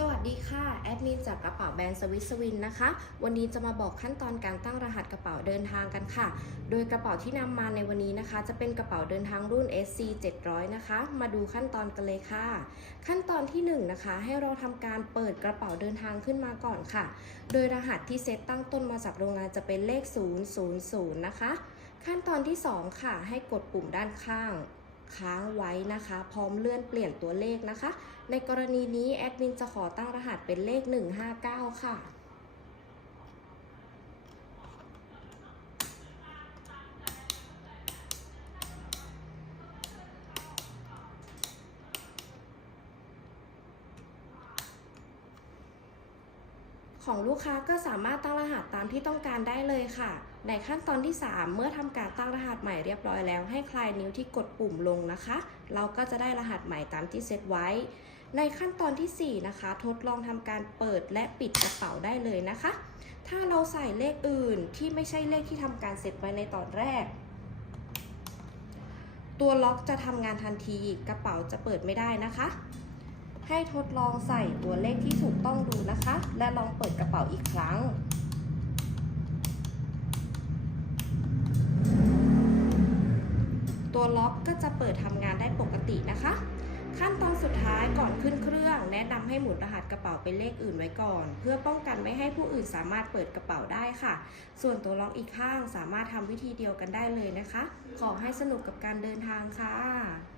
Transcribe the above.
สวัสดีค่ะ แอดมินจากกระเป๋าแบรนด์สวิสวินนะคะ วันนี้จะมาบอกขั้นตอนการตั้งรหัสกระเป๋าเดินทางกันค่ะ โดยกระเป๋าที่นำมาในวันนี้นะคะ จะเป็นกระเป๋าเดินทางรุ่น SC 700 นะคะ มาดูขั้นตอนกันเลยค่ะ ขั้นตอนที่1นงนะคะ ให้เราทำการเปิดกระเป๋าเดินทางขึ้นมาก่อนค่ะ โดยรหัสที่เซตตั้งต้นมาจากโรงงานจะเป็นเลข 000 นะคะ ขั้นตอนที่ 2 ค่ะ ให้กดปุ่มด้านข้าง ค้างไว้นะคะ พร้อมเลื่อนเปลี่ยนตัวเลขนะคะ ในกรณีนี้แอดมินจะขอตั้งรหัสเป็นเลข 159 ค่ะ ของลูกค้าก็สามารถตั้งรหัสตามที่ต้องการได้เลยค่ะ ในขั้นตอนที่ 3 เมื่อทำการตั้งรหัสใหม่เรียบร้อยแล้ว ให้คลายนิ้วที่กดปุ่มลงนะคะ เราก็จะได้รหัสใหม่ตามที่เซตไว้ ในขั้นตอนทีสี่ 4 นะคะ ทดลองทำการเปิดและปิดกระเป๋าได้เลยนะคะ ถ้าเราใส่เลขอื่นที่ไม่ใช่เลขที่ทำการเซตไว้ในตอนแรก ตัวล็อกจะทำงานทันทีกระเป๋าจะเปิดไม่ได้นะคะ ให้ทดลองใส่ตัวเลขที่ถูกต้องดูนะคะ และลองเปิดกระเป๋าอีกครั้ง ตัวล็อกก็จะเปิดทำงานได้ปกตินะคะ ขั้นตอนสุดท้ายก่อนขึ้นเครื่อง แนะนำให้หมุนรหัสกระเป๋าเป็นเลขอื่นไว้ก่อน เพื่อป้องกันไม่ให้ผู้อื่นสามารถเปิดกระเป๋าได้ค่ะ ส่วนตัวล็อกอีกข้างสามารถทำวิธีเดียวกันได้เลยนะคะ ขอให้สนุกกับการเดินทางค่ะ